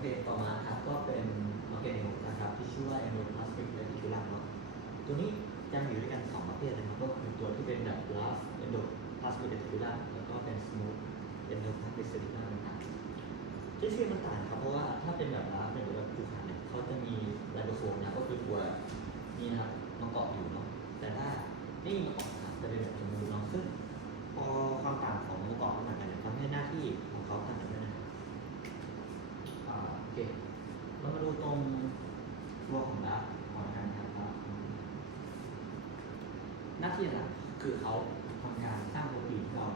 เคต่อมาครับก็เป็นมาเก็ตหนึ่งนะครับที่ชื่อว่า endoplasmic reticulum เนาะตัวนี้จะมีอยู่ด้วยกันสองประเภทนะครับก็คือตัวที่เป็นแบบ blast endoplasmic reticulum แล้วก็เป็น smooth endoplasmic reticulum นะครับที่ชื่อมันต่างครับเพราะว่าถ้าเป็นแบบลาสเนี่ยหรือแบบภูเขาเนี่ คือเขาทำการสร้างโปรตีนเรา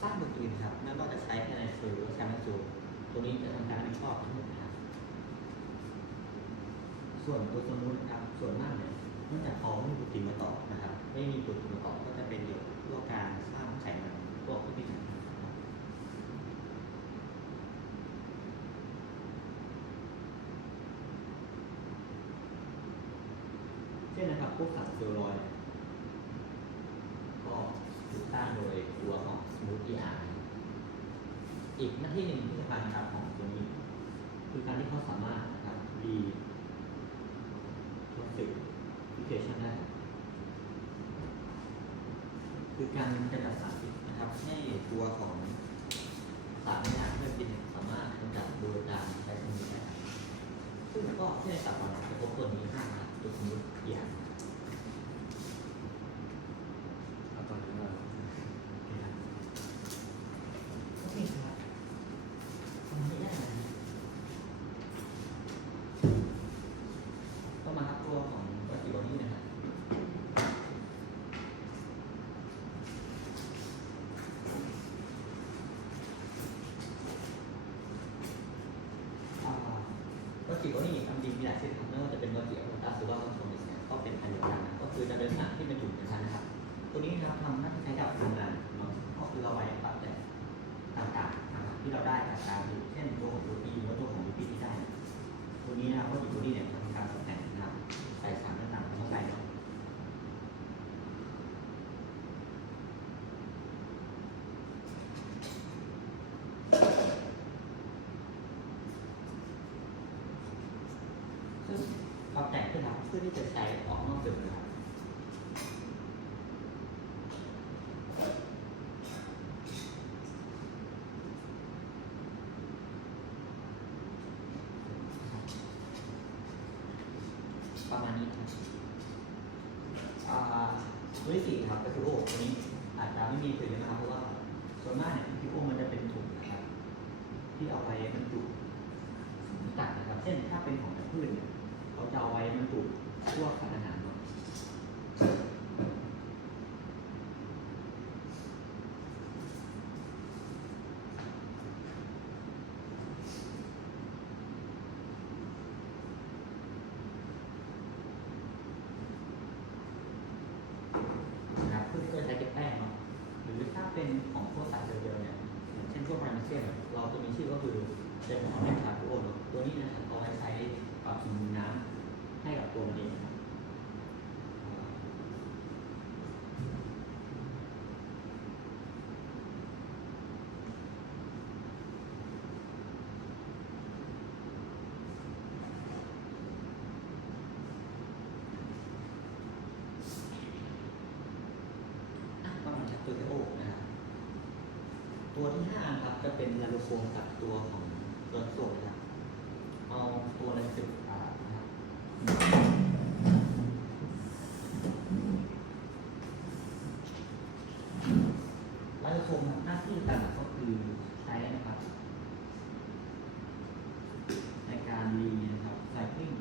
สร้างโปรตีนครับไม่ว่าจะใช้ภายในเซลล์หรือว่าใช้ในโซลตัวนี้จะทำการรับผิดชอบทั้งหมดนะครับส่วนตัวสมูทนะครับส่วนมากเนี่ยเนื่องจากเขาไม่มีโปรตีนมาต่อนะครับ ไม่มีโปรตีนมาต่อก็จะเป็นเกี่ยวกับพวกการสร้างไขมันพวกที่เป็นไขมัน ครับเช่นนะครับพวกสารเตียรอย ก็ถูกสร้างโดยตัวของสมูท ER อีกหน้าที่หนึ่งที่สำคัญนะครับของตัวนี้ คือการที่เขาสามารถนะครับดีท็อกซิฟิเคชันได้ คือการกำจัดสารพิษนะครับ ให้ตัวของสารในอาหารที่เรากินเนี่ยสามารถกำจัดโดยการใช้สมุนไพรซึ่งก็ที่ในสัตว์เราจะพบตัวนี้มากนะครับตัวสมุนอย่าง เอาตอนนี้มา นะครับโอเคครับทำไม่ได้นะก็มาครับตัวของวัตถุบอดี้นะครับ อ่าวัตถุบอ ดี้ทำดีมีหลายชนิดครับไม่ว่าจะเป็นวัตถุอัลตราหรือว่าวัตถุมิสเนี่ยก็เป็นพันเดียวกันก็คือจะเป็นสารที่เป็นจุดเหมือนกันนะครับ ตัวนี้นะครับทำหน้าที่ใช้กับโรงงานเนาะก็คือเอาไว้ปรับแต่งต่างๆนะครับที่เราได้จากการดูเช่นตัวของโปรตีหรือว่าตัวของยูปีที่ได้ ตัวนี้นะครับวัตถุบอดี้เนี่ยทำการตกแต่งนะครับใส่สารต่างๆเข้าไปเนาะ ซึ่งปรับแต่งขึ้นครับเพื่อที่จะใช้ออกนอกเดิมนะครับประมาณนี้ครับอ่าตัวที่สี่ครับก็คือโอ้ตัวนี้อาจจะไม่มีถึงนะครับเพราะว่าส่วนมากเนี่ยที่โอ้มันจะเป็นถุงนะครับที่เอาไว้บรรจุ ต่างๆนะครับ เช่นถ้าเป็นของพืชเนี่ยเขาจะเอาไว้บรรจุพวกสารอาหารเนาะนะครับพื่อที่จะใช้เก็บแป้งเนาะหรือถ้าเป็นของพวกสารเดียวๆเนี่ยอย่างเช่นพวกพาราเซียมเนี่ยเราจะมีชื่อก็คือเจลของแมคคาโอเนาะตัวนี้นะครับเอาไว้ใช้ปรับสมดุลน้ำให้กับตัวมันเองนะครับ อะก็มาจากตัวเทโอนะครับ ตัวที่ห้าครับจะเป็นลาโลโฟมกับตัวของตัวโซนนะครับเอาตัวอะสิบอ่านะครับลาโลโฟมครับหน้าที่หลักก็คือใช้นะครับ ในการรีนะครับไซคลิง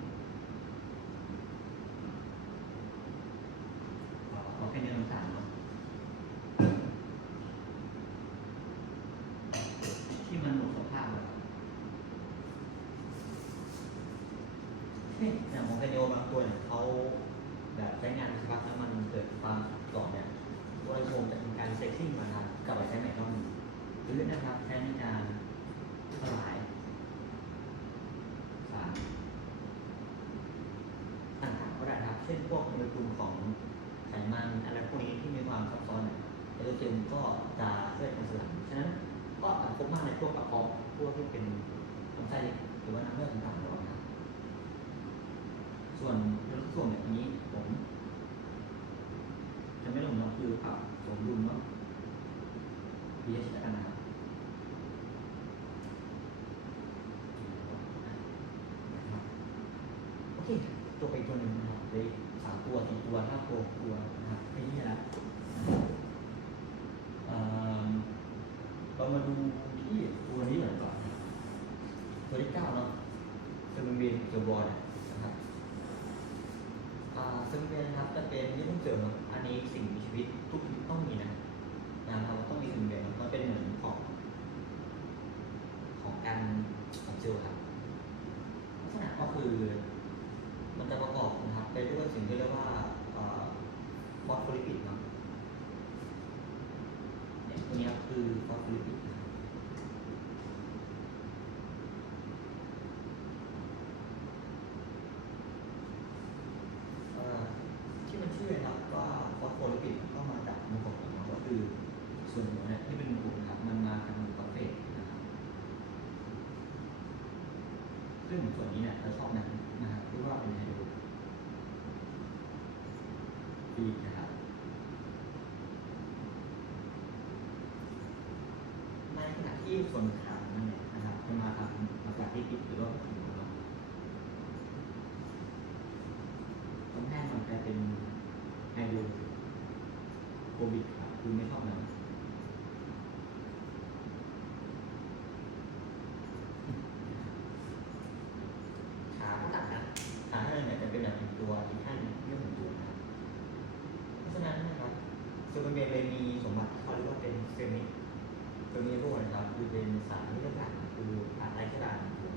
ออร์แกนิสต่างๆเนาะ ที่มันหมดสภาพแล้วเช่นอย่างของไคโดบางตัวเนี่ยเขาแบบใช้งานสักพักแล้วมันเกิดความหลอนเนี่ยตัวไอโฟมจะทำการเซ็กซิ่งมาครับกลับไปใช้ใหม่รอบหนึง หรือนะครับใช้ในการสลายสารเช่นพวกโมเลกุลของไขมันอะไรพวกนี้ที่มีความซับซ้อนเนี่ยไฮโดรเจนก็จะช่วยกันสลับฉะนั้นก็อาจพบมากในพวกกระเพาะพวกที่เป็นลำไส้หรือว่าน้ำเลือดต่างๆของเรานะครับส่วนในรถส่วนแบบนี้ผมจะไม่ลงเนาะคือปรับสมดุลเนาะ pH แล้วกันนะครับ ตัวไปตัวหนึ่งนะครับเลยสามตัวสี่ตัวห้าตัวหกตัวนะครับไอ้นี่แหละเอ่อเรามาดูที่ตัวนี้หน่อยก่อน ตัวที่เก้าเนาะเซอร์เบนเจอร์บอลนะครับเซอร์เบนนครับจะเป็นยี่ห้อเสริมเนอะอันนี้สิ่งมีชีวิตทุกต้องมีนะนะครับต้องมีเซอร์เบนมันเป็นเหมือนของ ของการของเซลล์ครับ ลักษณะก็คือมันจะประกอบนะครับไปด้วยสิ่งที่เรียกว่าฟอสโฟลิปิดเนาะเนี่ยตัวเนี้ย คือฟอสฟลิปินะครับเอ่อที่มันชื่อนะครับว่าฟอสโฟลิปิดก็มาจากองค์ประกอบของมันก็คือส่วนหัวเนี่ยที่เป็นกลุ่มนะครับมันมาทางฟอสเฟตนะครับซึ่งส่วนนี้เนี่ยเราชอบนั้นนะครับเรียกว่าเป็นไฮโดรฟีนะครับ ในขณะ ที่ส่วนขาของมันเนี่ยนะครับจะมาทำอากาศที่ปิดหรือว่าผิวเนาะตรงแห้งมันกลายเป็นไฮโดรโคบิกครับคือไม่ชอบนั้นขาก็ตัดนะขาข้างหนึงเนี่ยจะเป็นแบบเป็นตัวอีกข้างหนึงไม่เหมือนตัวนะเพราะฉะนั้นนะครับโซเบนเลยมีสมบัติที่เขาเรียกว่าเป็นเซมิ ตรงนี้พวกนะครับคือเป็นสารนิพพานคือผ่านไร้กระดานงผม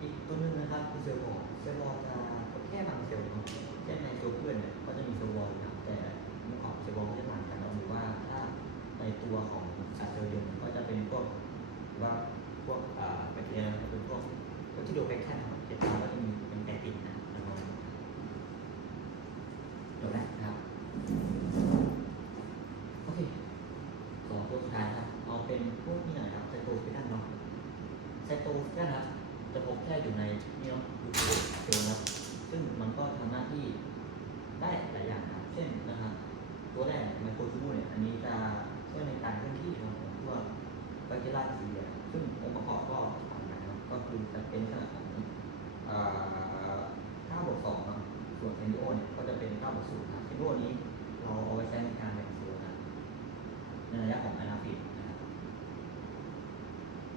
อีกตัวหนึ่งนะครับคือเซลล์วอลเซลล์วอลจะแค่บางเซลล์เนาะเช่นในเซลล์เพื่อนเนี่ยก็จะมีเซลล์วอลนะครับแต่เมื่อก่อนเซลล์วอลก็จะต่างกันเนาะหรือว่าถ้าในตัวของสัตว์เซลล์เดียวเนี่ยก็จะเป็นพวกหรือว่าพวกอ่าแบคทีเรียก็เป็นพวก พวกที่โด ระยะของอนาฟิตนะครับ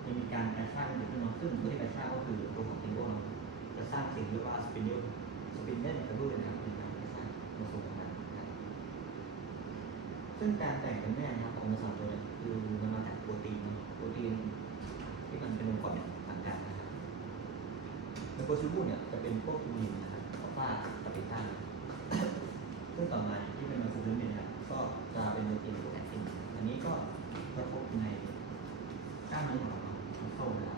จะมีการกระชากเกิดขึ้นเนาซึ่งตัวที่กระชากก็คือตัวของเทนโกเนาะจะสร้างสิ่งเรียกว่าสปินเนลสปินเนกระดุยนะครับในการกระชากมาสู่กันะครับซึ่งการแบ่งกันแน่นะครับของสารตัวเนี่ยคือมันมาจากโปรตีนโปรตีนที่มันเป็นองค์ประกอบเนี่ยต่างกันนะครับในโปรตีนเนี่ยจะเป็นพวกทูรินนะครับอัลฟาตาเบต้าซึ่งต่อมาที่เป็นมาคูลินเนี่ยนะครับก็จะเป็นโปรตีนพวแอคติน อันนี้ก็จะพบในกล้ามเนื้อของเรามันโตแล้ว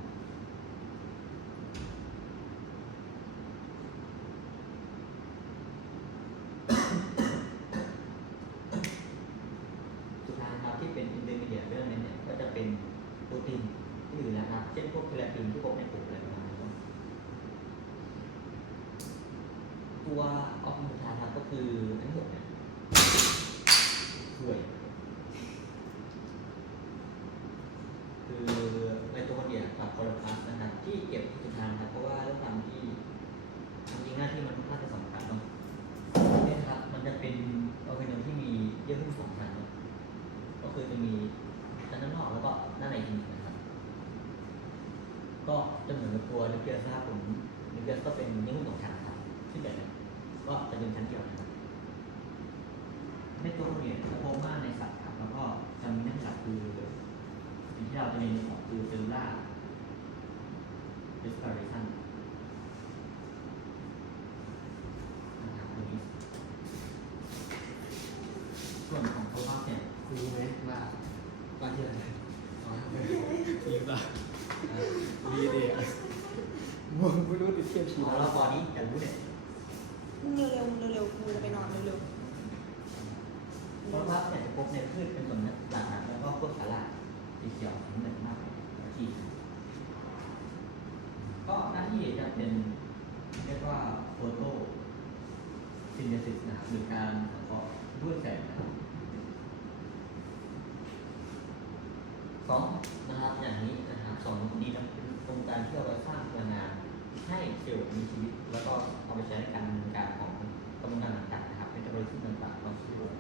สุดท้ายครับที่เป็นอินเตอร์มีเดียเรื่องนั้นเนี่ยก็จะเป็นโปรตีนที่อื่นนะครับ เช่นพวกเคลาตินที่พบในกลุ่มอะไรประมาณนี้ตัวออกมูทาครับก็คืออันที่หกเนี่ยช่วยคือไมโตค นเดรียกับคลพาสต์นะครับที่เก็บสุดท้ายนะครับเพราะว่าด้วยความที่จริงๆหน้าที่มันค่อนข้างจะสำคัญเนาะเนี่ยครับมันจะเป็นออร์แกนลที่มีเยื่อหุ้มสองชั้นเนาะก็คือจะมีชั้นด้านนอกแล้วก็ด้านในอีกทีนะครับ ก็จะเหมือนกับตัวนิวเคลียสนะครับผมนิวเคลียสก็เป็นเยื่อหุ้มสองชั้นครับที่แบบเนี่ยก็จะเป็นชั้นเดียวนะครับในตัวเนี่ยจะพบมากในสัตว์ครับแล้วก็จะมีเนื้อหลักคือสิ่งที่เราจะเรียนของคือเซลลูล่า restoration นะครันส่วนของตัวภาพเนี่ยคุณรู้ไหมว่าว่าที่อะไรอ๋อดีป่ะดีเดียวมไม่รู้ติดเทียบชีอ๋อแล้ตอนนี้จะรู้เนี่ยเร็วๆเร็วๆกูจะไปนอนเร็วๆเพว่าเนี่ยพบในพืชเป็นต้นนะต่างๆแล้วก็พวกสาหร่ายสีเขียวเหมือนมากที่ ที่จะเป็นเรียกว่าโฟโตซินเทซิสนะครับหรือการสังเคราะห์ด้วยแสงนะครับสองนะครับอย่างนี้นะครับสองนี้นะเป็นโครงการที่เอาไว้สร้างพลังงานให้เซลล์มีชีวิต แล้วก็เอาไปใช้ในการดำเนินการของกระบวนการต่างๆนะครับเป็นกระบวนการต่างๆก็ชื่อว่า